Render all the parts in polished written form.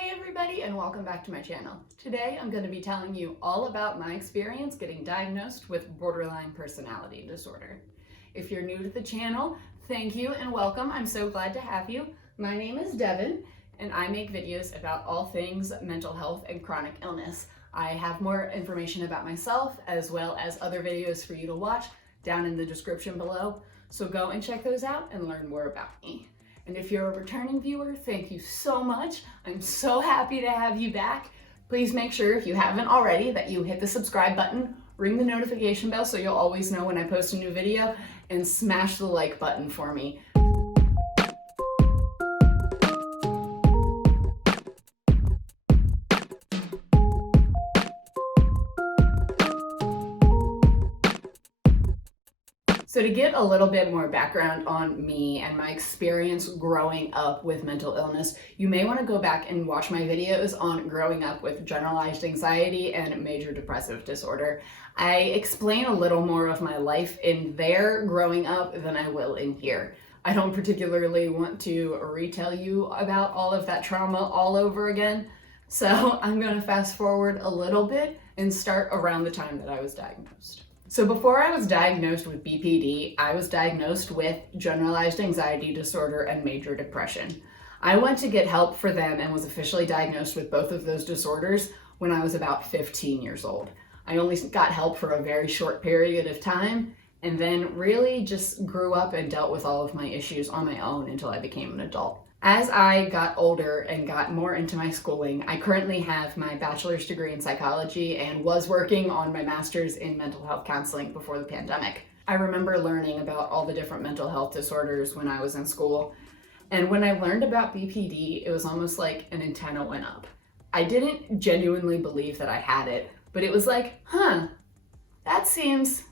Hey everybody, and welcome back to my channel. Today I'm going to be telling you all about my experience getting diagnosed with borderline personality disorder. If you're new to the channel, thank you and welcome. I'm so glad to have you. My name is Devin and I make videos about all things mental health and chronic illness. I have more information about myself as well as other videos for you to watch down in the description below. So go and check those out and learn more about me. And if you're a returning viewer, thank you so much. I'm so happy to have you back. Please make sure, if you haven't already, that you hit the subscribe button, ring the notification bell so you'll always know when I post a new video, and smash the like button for me. So to get a little bit more background on me and my experience growing up with mental illness, you may want to go back and watch my videos on growing up with generalized anxiety and major depressive disorder. I explain a little more of my life in there growing up than I will in here. I don't particularly want to retell you about all of that trauma all over again, so I'm going to fast forward a little bit and start around the time that I was diagnosed. So before I was diagnosed with BPD, I was diagnosed with generalized anxiety disorder and major depression. I went to get help for them and was officially diagnosed with both of those disorders when I was about 15 years old. I only got help for a very short period of time and then really just grew up and dealt with all of my issues on my own until I became an adult. As I got older and got more into my schooling, I currently have my bachelor's degree in psychology and was working on my master's in mental health counseling before the pandemic. I remember learning about all the different mental health disorders when I was in school. And when I learned about BPD, it was almost like an antenna went up. I didn't genuinely believe that I had it, but it was like, that seems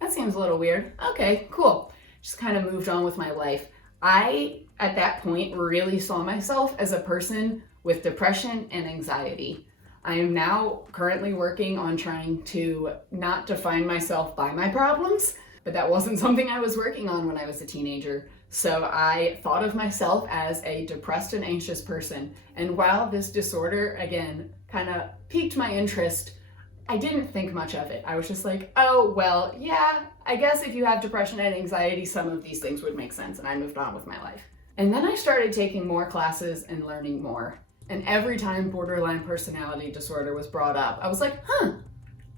a little weird. Okay, cool. Just kind of moved on with my life. I, at that point, really saw myself as a person with depression and anxiety. I am now currently working on trying to not define myself by my problems, but that wasn't something I was working on when I was a teenager. So I thought of myself as a depressed and anxious person. And while this disorder, again, kind of piqued my interest, I didn't think much of it. I was just like, oh, well, yeah, I guess if you have depression and anxiety, some of these things would make sense. And I moved on with my life. And then I started taking more classes and learning more. And every time borderline personality disorder was brought up, I was like,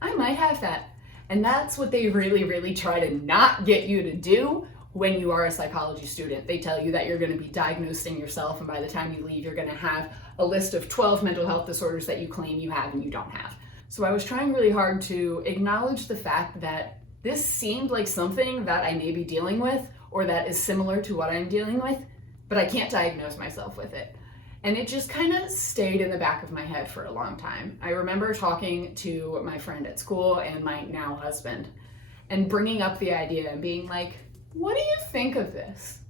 I might have that. And that's what they really try to not get you to do when you are a psychology student. They tell you that you're going to be diagnosing yourself, and by the time you leave, you're going to have a list of 12 mental health disorders that you claim you have and you don't have. So I was trying really hard to acknowledge the fact that this seemed like something that I may be dealing with or that is similar to what I'm dealing with, but I can't diagnose myself with it. And it just kind of stayed in the back of my head for a long time. I remember talking to my friend at school and my now husband and bringing up the idea and being like, what do you think of this?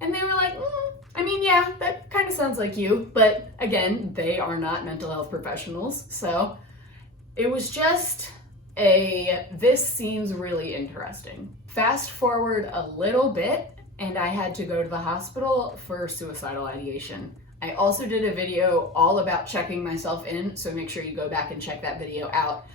And they were like, yeah, that kind of sounds like you. But again, they are not mental health professionals, so it was just this seems really interesting. Fast forward a little bit, and I had to go to the hospital for suicidal ideation. I also did a video all about checking myself in, so make sure you go back and check that video out.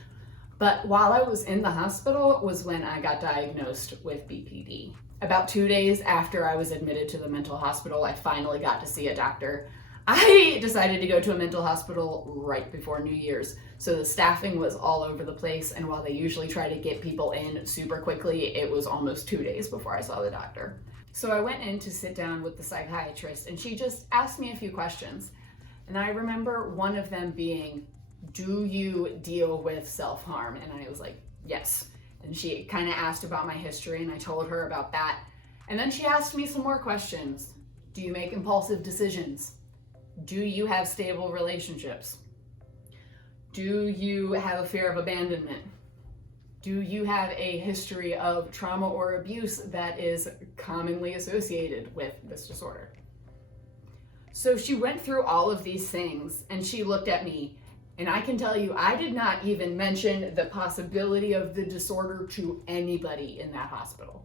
But while I was in the hospital was when I got diagnosed with BPD. About 2 days after I was admitted to the mental hospital, I finally got to see a doctor. I decided to go to a mental hospital right before New Year's, so the staffing was all over the place, and while they usually try to get people in super quickly, it was almost 2 days before I saw the doctor. So I went in to sit down with the psychiatrist, and she just asked me a few questions. And I remember one of them being, do you deal with self-harm? And I was like, yes. And she kind of asked about my history, and I told her about that. And then she asked me some more questions. Do you make impulsive decisions? Do you have stable relationships? Do you have a fear of abandonment? Do you have a history of trauma or abuse that is commonly associated with this disorder? So she went through all of these things and she looked at me, and I can tell you, I did not even mention the possibility of the disorder to anybody in that hospital.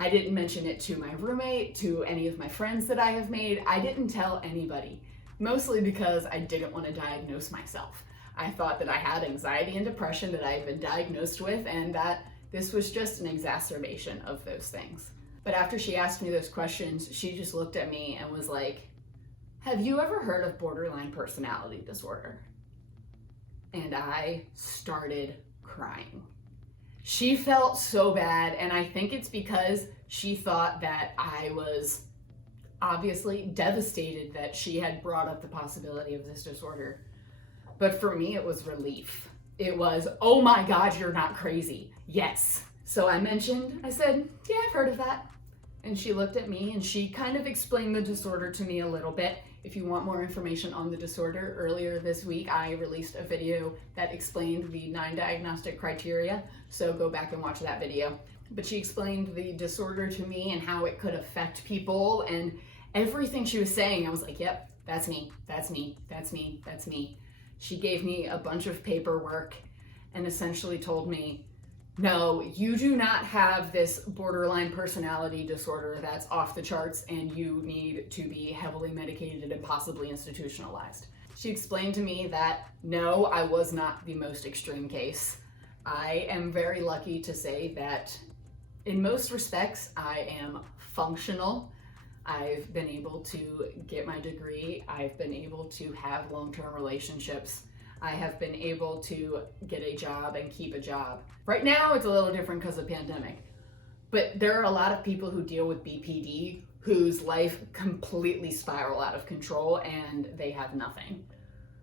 I didn't mention it to my roommate, to any of my friends that I have made. I didn't tell anybody. mostly because I didn't want to diagnose myself. I thought that I had anxiety and depression that I had been diagnosed with, and that this was just an exacerbation of those things. But after she asked me those questions, she just looked at me and was like, "Have you ever heard of borderline personality disorder?" And I started crying. She felt so bad, and I think it's because she thought that I was obviously devastated that she had brought up the possibility of this disorder. But for me, it was relief. It was, oh my God, you're not crazy. Yes. So I said, yeah, I've heard of that. And she looked at me and she kind of explained the disorder to me a little bit. If you want more information on the disorder, earlier this week, I released a video that explained the 9 diagnostic criteria. So go back and watch that video. But she explained the disorder to me and how it could affect people, and everything she was saying, I was like, yep, that's me, that's me, that's me, that's me. She gave me a bunch of paperwork and essentially told me, no, you do not have this borderline personality disorder that's off the charts, and you need to be heavily medicated and possibly institutionalized. She explained to me that no, I was not the most extreme case. I am very lucky to say that in most respects, I am functional. I've been able to get my degree. I've been able to have long-term relationships. I have been able to get a job and keep a job. Right now, it's a little different because of pandemic, but there are a lot of people who deal with BPD whose life completely spiral out of control and they have nothing.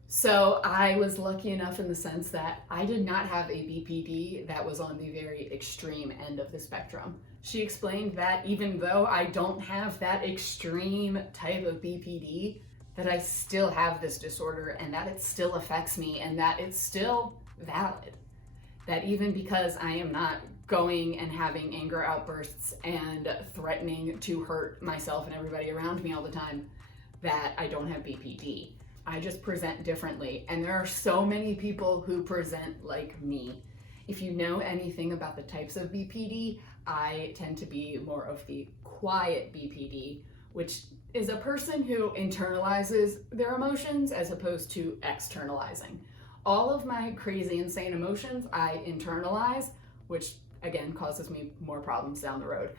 So I was lucky enough in the sense that I did not have a BPD that was on the very extreme end of the spectrum. She explained that even though I don't have that extreme type of BPD, that I still have this disorder and that it still affects me and that it's still valid. That even because I am not going and having anger outbursts and threatening to hurt myself and everybody around me all the time, that I don't have BPD. I just present differently, and there are so many people who present like me. If you know anything about the types of BPD, I tend to be more of the quiet BPD, which is a person who internalizes their emotions as opposed to externalizing. All of my crazy, insane emotions I internalize, which again causes me more problems down the road.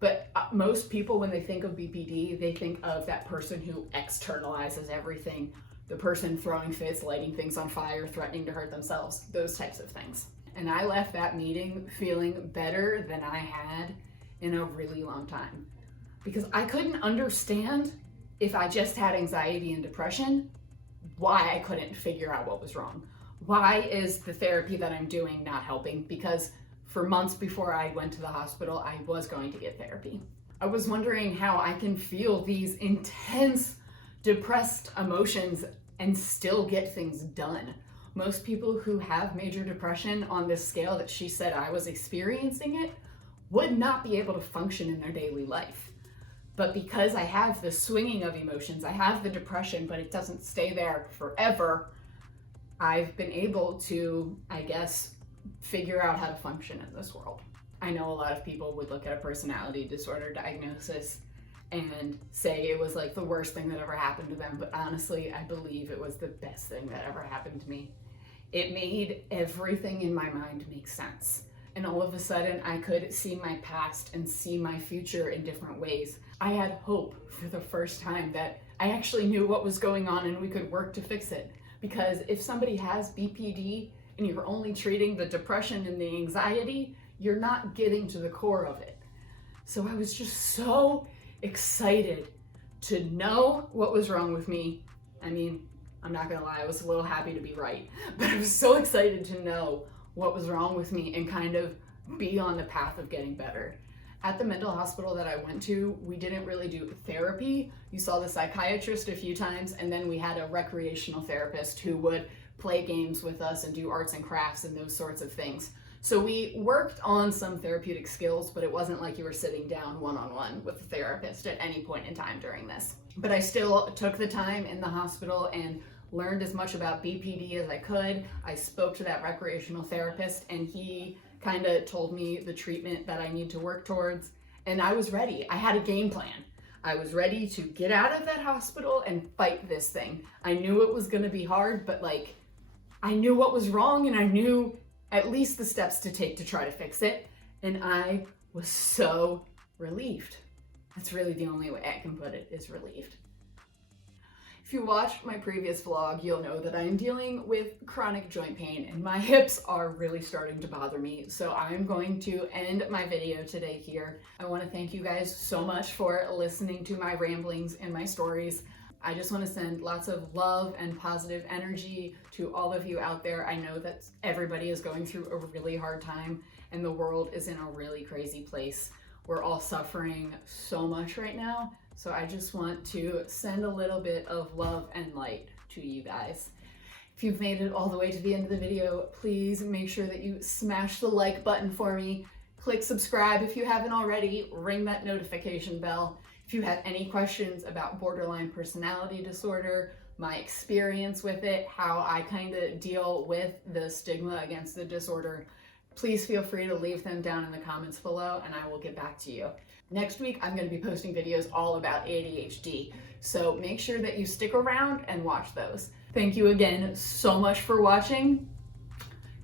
But most people, when they think of BPD, they think of that person who externalizes everything. The person throwing fits, lighting things on fire, threatening to hurt themselves, those types of things. And I left that meeting feeling better than I had in a really long time. Because I couldn't understand, if I just had anxiety and depression, why I couldn't figure out what was wrong. Why is the therapy that I'm doing not helping? Because for months before I went to the hospital, I was going to get therapy. I was wondering how I can feel these intense, depressed emotions and still get things done. Most people who have major depression on this scale that she said I was experiencing it would not be able to function in their daily life. But because I have the swinging of emotions, I have the depression, but it doesn't stay there forever, I've been able to, I guess, figure out how to function in this world. I know a lot of people would look at a personality disorder diagnosis and say it was like the worst thing that ever happened to them, but honestly, I believe it was the best thing that ever happened to me. It made everything in my mind make sense. And all of a sudden, I could see my past and see my future in different ways. I had hope for the first time that I actually knew what was going on and we could work to fix it. Because if somebody has BPD and you're only treating the depression and the anxiety, you're not getting to the core of it. So I was just so excited to know what was wrong with me. I mean, I'm not gonna lie, I was a little happy to be right, but I was so excited to know what was wrong with me and kind of be on the path of getting better. At the mental hospital that I went to, we didn't really do therapy. You saw the psychiatrist a few times, and then we had a recreational therapist who would play games with us and do arts and crafts and those sorts of things. So we worked on some therapeutic skills, but it wasn't like you were sitting down one-on-one with a therapist at any point in time during this. But I still took the time in the hospital and learned as much about BPD as I could. I spoke to that recreational therapist and he kind of told me the treatment that I need to work towards, and I was ready. I had a game plan. I was ready to get out of that hospital and fight this thing. I knew it was gonna be hard, but like, I knew what was wrong and I knew at least the steps to take to try to fix it. And I was so relieved. That's really the only way I can put it, is relieved. If you watched my previous vlog, you'll know that I'm dealing with chronic joint pain and my hips are really starting to bother me. So I'm going to end my video today here. I want to thank you guys so much for listening to my ramblings and my stories. I just want to send lots of love and positive energy to all of you out there. I know that everybody is going through a really hard time and the world is in a really crazy place. We're all suffering so much right now. So I just want to send a little bit of love and light to you guys. If you've made it all the way to the end of the video, please make sure that you smash the like button for me. Click subscribe if you haven't already. Ring that notification bell. If you have any questions about borderline personality disorder, my experience with it, how I kind of deal with the stigma against the disorder, please feel free to leave them down in the comments below and I will get back to you. Next week, I'm going to be posting videos all about ADHD, so make sure that you stick around and watch those. Thank you again so much for watching.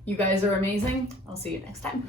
You guys are amazing. I'll see you next time.